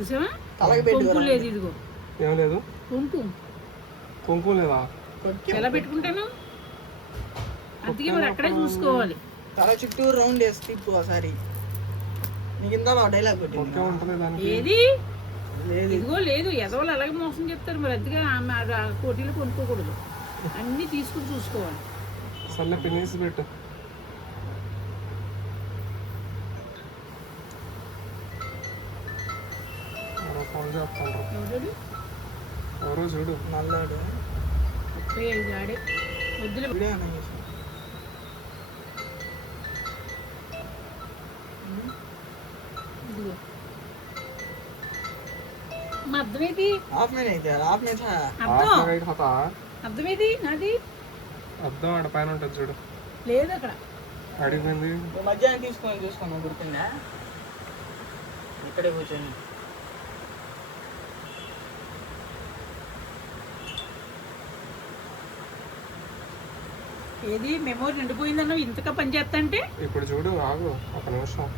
కుంకుమ లేదు, ఇదిగో ఏం లేదు, కుంకుమ లేదా, ఎలా పెట్టుకుంటాను అందుకే మరి అక్కడే చూసుకోవాలి. తల చుట్టూ రౌండ్ వేసి తిప్పు ఒకసారి. నీకు ఇంత డైలాగ్ ఏది ఇదిగో లేదు, ఎదవలు అలాగే మోసం చెప్తారు. మరి అందుకే కోటీలు కొనుక్కోకూడదు, అన్ని తీసుకుని చూసుకోవాలి. సర్లే పినేసి పెట్టు. ఫోన్ చేస్తాను, ఎవరో చూడు, నల్లాడు 35 ఆడే వద్దులే. ఇదిగో అర్థమేది, అర్థమేది నాది అర్థం ఆడ పైన ఉంటుంది చూడు. లేదు అక్కడ అడిగిపోయింది. మధ్యాహ్నం తీసుకొని చూసుకున్నా గుర్తుందా, ఇక్కడే కూర్చొని. ఏది మెమోరీ నిండిపోయిందన్న ఇంతగా పని చేస్తా అంటే. ఇప్పుడు చూడు, ఆగు ఒక నిమిషం.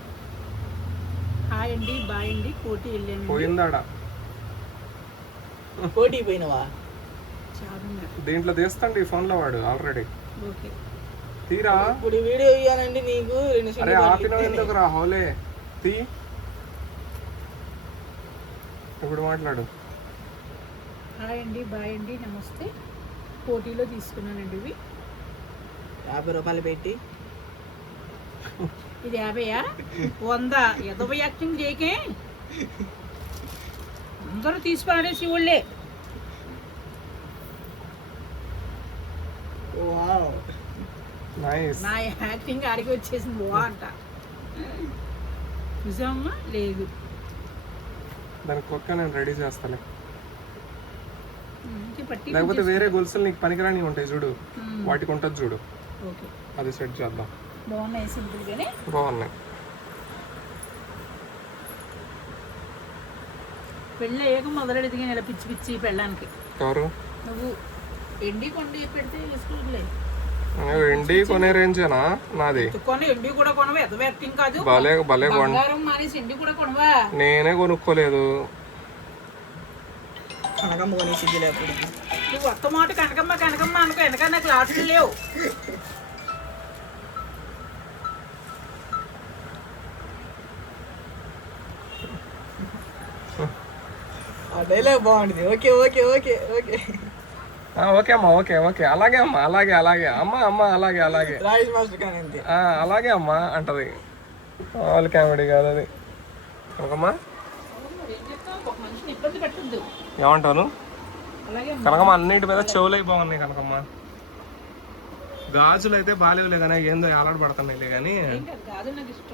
హాయ్ అండి, బాయ్ అండి, కోటి వెళ్ళాను. పోయిందాడ కోటి పోయినవా? దీంట్లో తీస్తాండి ఈ ఫోన్ లో వాడు ఆల్రెడీ. ఓకే తీరా, ఇప్పుడు వీడియో ఇవ్వాలండి నీకు. అరే ఆపిన ఎందుకు రా హోలే, తీ ఇప్పుడు మాట్లాడు. హాయ్ అండి, బాయ్ అండి, నమస్తే. కోటిలో తీసుకున్నానండి ఇవి 50 రూపాయలు పెట్టి. ఇది 50యా 100? ఎదవ యాక్టింగ్ చేయకే, అందరూ తీసి పారేసి వాళ్ళే. నా యాక్టింగ్ ఆడికి వచ్చేసింది వా అంట. నిజమ్మా? లేదు, దానికి కుక్క నేను రెడీ చేస్తాను. లేకపోతే వేరే గొలుసులు నీకు పనికిరాని ఉంటాయి చూడు, వాటికి ఉంటుంది చూడు, అది సెట్ చేద్దాం. బాగున్నాయి, సింపుల్ గానే బాగున్నాయి. పెళ్ళి అయ్యాక మొదలెడితే ఇలా పిచ్చి పిచ్చి పెళ్ళానికి. ఎవరు నువ్వు ఎండి కొండి పెడితే వేసుకోలే. ఎండి కొనే రేంజేనా నాది? కొని ఎండి కూడా కొనవా? ఎద యాక్టింగ్ కాదు, భలే భలే బంగారం మానేసి ఎండి కూడా కొనవా? నేనే కొనుక్కోలేదు. కనకమ్మ కొనేసి నువ్వు ఒక్క మాట కనకమ్మ కనకమ్మ అనుకో, వెనక క్లాసులు లేవు. డైలాగ్ బాగుంటుంది. Okay okay okay okay okay అమ్మా, ఓకే ఓకే, అలాగే అమ్మా, అలాగే అలాగే అమ్మ, అమ్మ అలాగే అలాగే, రాజేష్ మాస్టర్ కానీ అలాగే అమ్మా అంటది. వాళ్ళు కామెడీ కాదు అది. కనకమ్మా ఏమంటాను? కనకమ్మ అన్నిటి మీద చెవులై బాగున్నాయి కనకమ్మ. గాజులు అయితే బాగాలేవులే కానీ ఏందో ఏలాడ పడుతున్నాయిలే కానీ.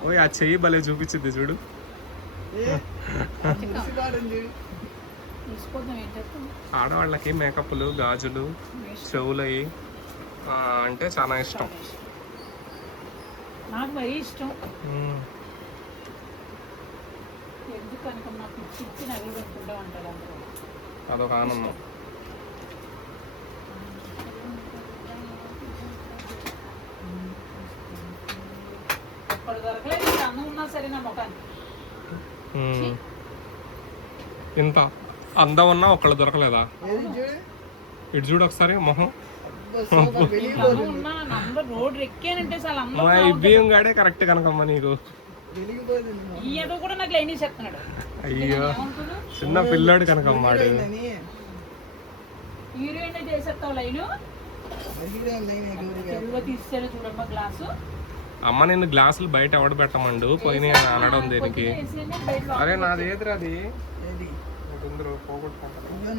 ఓ ఆ చెయ్యి భలే చూపించింది చూడు. ఆడవాళ్ళకి మేకప్లు, గాజులు, చెవులవి అంటే చాలా ఇష్టం. నాకు మరీ ఇష్టం. అదొక ఆనందం. ఇంత అందం ఉన్నా ఒకళ్ళు దొరకలేదా? ఇటు చూడు ఒకసారి మొహం. బియ్యం గాడే కరెక్ట్ కనకమ్మ నీకు. అయ్యో చిన్న పిల్లాడు కనకమ్మ. అమ్మ నిన్ను గ్లాసులు బయట ఎవడ పెట్టమండు పోయినాయి అనడం దేనికి? అరే నాది ఏదిరా అది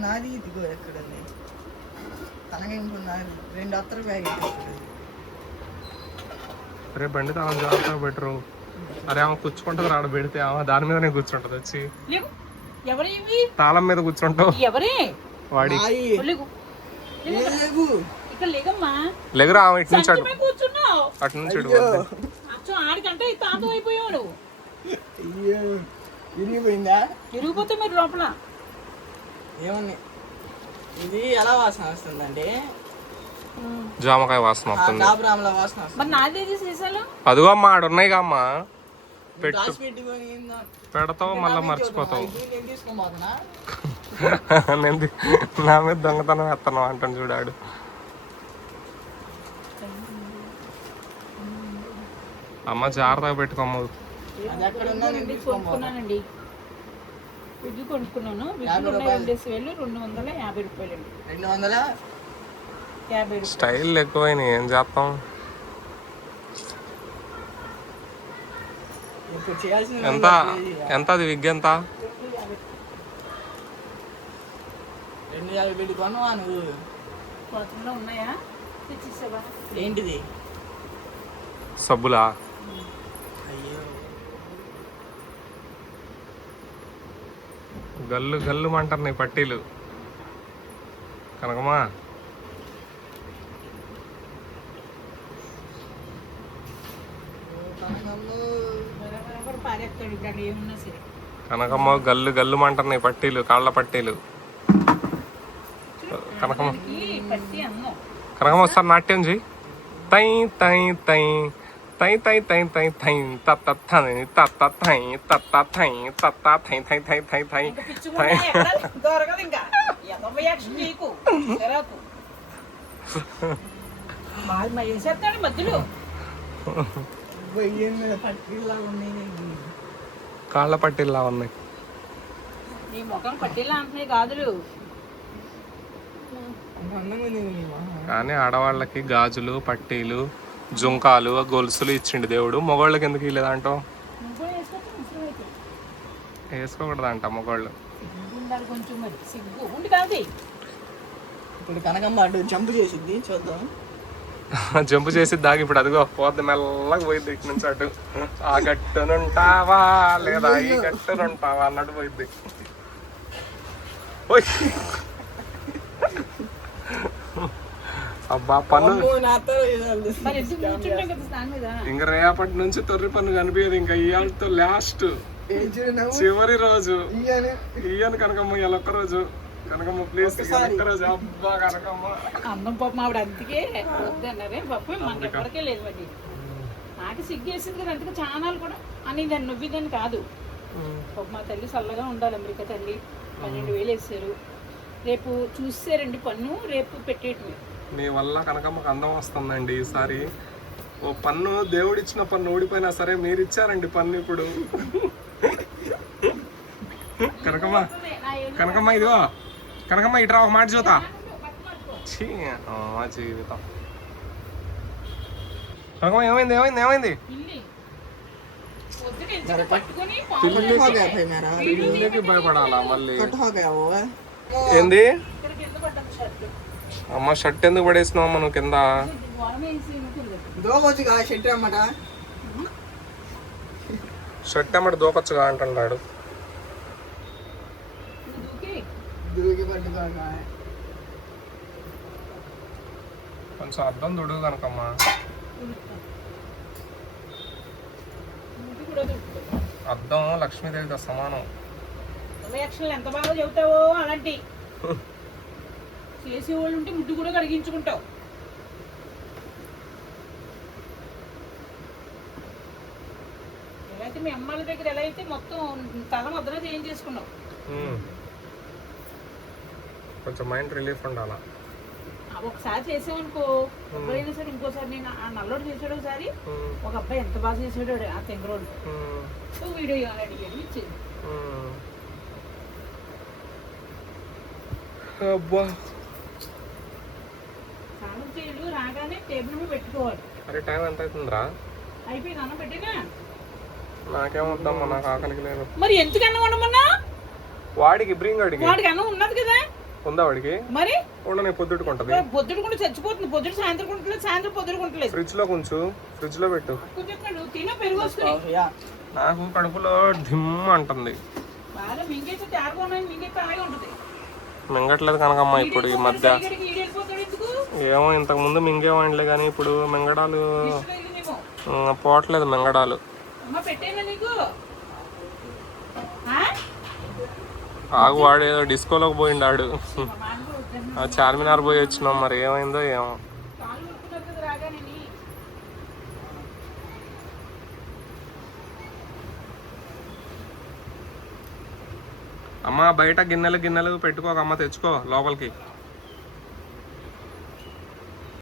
నాది ఎక్కడ రెండు అత్తరు బ్యాగ్. అరే బండి తాను జాగ్రత్తగా పెట్టరు. అరే ఆమె కూర్చుంటది ఆడ పెడితే ఆమె దాని మీదనే కూర్చుంటది. వచ్చి తాళం మీద కూర్చుంటావు. వాడి లేగురా ఆమె ఇటు నుంచి అటు నుంచి ఇరిగిపోతే మీరు లోపల ఏమన్నా. ఇది ఎలా వాసన వస్తుందంటే జామకాయ వాసన వస్తుంది. మరి నాది సీసాలు అదిగో అమ్మా ఆడ ఉన్నాయి అమ్మా. పెట్టు దాచి పెట్టుకొని ఏందో. పెడతావు మళ్ళీ మర్చిపోతావు. ఇది నేను తీసుకోబోతున్నా. నా మీద దొంగతనం వేస్తాను అంటాను చూడాడు. అమ్మ జాగ్రత్తగా పెట్టుకోమ్మ. అది ఎక్కడ ఉన్నా నేను తీసుకోబోతున్నా. కొనుక్కున్నానండి, విగ్గు కొనుక్కున్నాను. విగ్గులు ఉన్నాయి 250 రూపాయలండి. 250. స్టైల్ ఎక్కువైనాయి, ఏం చేస్తాం. ఇప్పుడు చేయాల్సిన ఎంత ఎంత అది విగ్ ఎంత? 250 పెట్టి కొన్నావా నువ్వు? కొత్తలో ఉన్నాయా తెచ్చిస్తావా? ఏంటిది? సబ్బులా? అయ్యో గల్లు గల్లు అంటారు నీ పట్టీలు కనకమ్మా. పారేస్తాడు ఇక్కడ ఏమున్నా సరే. కనకమ్మ గల్లు గల్లు అంటారు నీ పట్టీలు, కాళ్ళ పట్టీలు. కనకమ్మ పట్టి అన్నం కనకమ్మ ఒకసారి నాట్యం చేయి. తై తై తై తై తై తై తై తై తత్త తై తత్త తై తత్త తై తత్త తై తై తై తై తై తై. దొరకదు ఇంకా 80 యాక్షన్ నీకు తెరాకు బాగా వేసేస్తాడు మధ్యలో. పట్టిల్లా ఉన్నాయి. కాళ్ళ పట్టీల్లా ఉన్నాయి. నీ ముఖం పట్టిలా అంటున్నాయి కాదులు. అంత అందంగా ఉంది నీ మొహం. కానీ ఆడవాళ్ళకి గాజులు పట్టీలు జుంకాలు గొలుసులు ఇచ్చిండు దేవుడు. మగవాళ్ళకి ఎందుకు ఇవ్వలేదంటావు? వేసుకోకూడదంట మగవాళ్ళు. కొంచెం మరి సిగ్గు ఉండి కాదు. ఇప్పుడు కనకమ్మ అటు జంప్ చేసిద్ది, చూద్దాం. జంపు చేసి దాగి ఇప్పుడు అదిగో పోద్ది మెల్లగా పోయిద్ది ఇటు నుంచి అటు. ఆ గట్టునుంటావా లేదా ఈ గట్టునుంటావా అన్నట్టు పోయిద్ది. ఓయ్ అబ్బా పన్ను అమ్మో, నాతో ఇది మరి ఎందుకు కూర్చుంటాం కదా దాని మీద. ఇంక రేపటి నుంచి తొర్రి పన్ను కనిపించదు. ఇంకా ఇవాళతో లాస్ట్ ఏం చూడవు. చివరి రోజు ఇయ్యని. ఇయ్యను కనకమ్మ. ఇవాళ ఒక్కరోజు కనకమ్మ ప్లీజ్ ఒక్కరోజు. అబ్బా కనకమ్మ అన్నం పాపం ఆవిడ అందుకే వద్దన్నారే పాపం మనకి ఎప్పటికే లేదు. మరి నాకు సిగ్గేసింది కదా, అందుకే ఛానల్ కూడా అనేదాన్ని నవ్విదని కాదు. పాపం మా తల్లి చల్లగా ఉండాలి. అమెరికా తల్లి 12,000 వేసారు. రేపు చూసారండి పన్ను, రేపు పెట్టేయటమే. మీ వల్ల కనకమ్మకు అందం వస్తుందండి ఈసారి. ఓ పన్ను దేవుడిచ్చిన పన్ను ఓడిపోయినా సరే మీరు ఇచ్చారండి పన్ను ఇప్పుడు. కనకమ్మ కనకమ్మ ఇదిగో కనకమ్మ ఇట్రా ఒక మాట చూతా. జీవితం కనకమ్మ ఏమైంది ఏమైంది ఏమైంది? పిల్లికి భయపడాలా మళ్ళీ? ఏంది అమ్మ షర్ట్ ఎందుకు పడేసినావు అమ్మ నువ్వు కింద? దోకొచ్చుగా షర్ట్ అన్నమాట. షర్ట్ అమ్మటి దూకొచ్చుగా అంటున్నాడు. దూకి పట్టుకోగా కొంచెం అర్థం దుడుగు కనకమ్మ. అర్థం లక్ష్మీదేవితో సమానం. ఎంత బాగా చెబుతావో అలాంటి చేసేవాళ్ళు ఉంటే ముడ్డు కూడా కడిగించుకుంటావు. ఎలా అయితే మీ అమ్మాళ్ళ దగ్గర ఎలా అయితే మొత్తం తల మొదన చేయించేసుకున్నావు. కొంచెం మైండ్ రిలీఫ్ ఉండాలా. ఒకసారి చేసామనుకో ఎప్పుడైనా సరే ఇంకోసారి నేను ఆ నల్లోడు చేసాడు ఒకసారి. ఒక అబ్బాయి ఎంత బాగా చేసాడు ఆ తెంగరోడు. వీడియో అడిగాడు ఇచ్చేది. స్నానం చేయడు రాగానే టేబుల్ మీద పెట్టుకోవాలి. అరే టైం ఎంత అవుతుందిరా? అయిపోయింది అన్నం పెట్టినా. నాకేమొద్దమ్మా, నాకు ఆకలికి లేదు. మరి ఎందుకు అన్నం వండమన్నా? వాడికి బ్రింగ్ అడిగి వాడికి అన్నం ఉన్నది కదా. ఉందా వాడికి? మరి ఉండని పొద్దుడుకుంటది. పొద్దుడుకుంటే చచ్చిపోతుంది. పొద్దుడు సాయంత్రం కుంటలేదు, సాయంత్రం పొద్దుడుకుంటలేదు. ఫ్రిడ్జ్ లో కొంచెం ఫ్రిడ్జ్ లో పెట్టు. కొంచెం తిన పెరుగు వస్తుంది. నాకు కడుపులో ధిమ్ అంటుంది. బాగా మింగేస్తే తేరగా ఉన్నాయి, మింగేస్తే అలాగే ఉంటుంది. మింగట్లేదు కనకమ్మ ఇప్పుడు ఈ మధ్య. ఏమో ఇంతకు ముందు మింగేవాడిలే కానీ ఇప్పుడు మింగడాలు పోవట్లేదు. మింగడాలు ఆగు. వాడు ఏదో డిస్కోలోకి పోయిండాడు. చార్మినార్ పోయి వచ్చినాం, మరి ఏమైందో ఏమో. అమ్మ బయట గిన్నెలు పెట్టుకోక అమ్మ తెచ్చుకో లోపలికి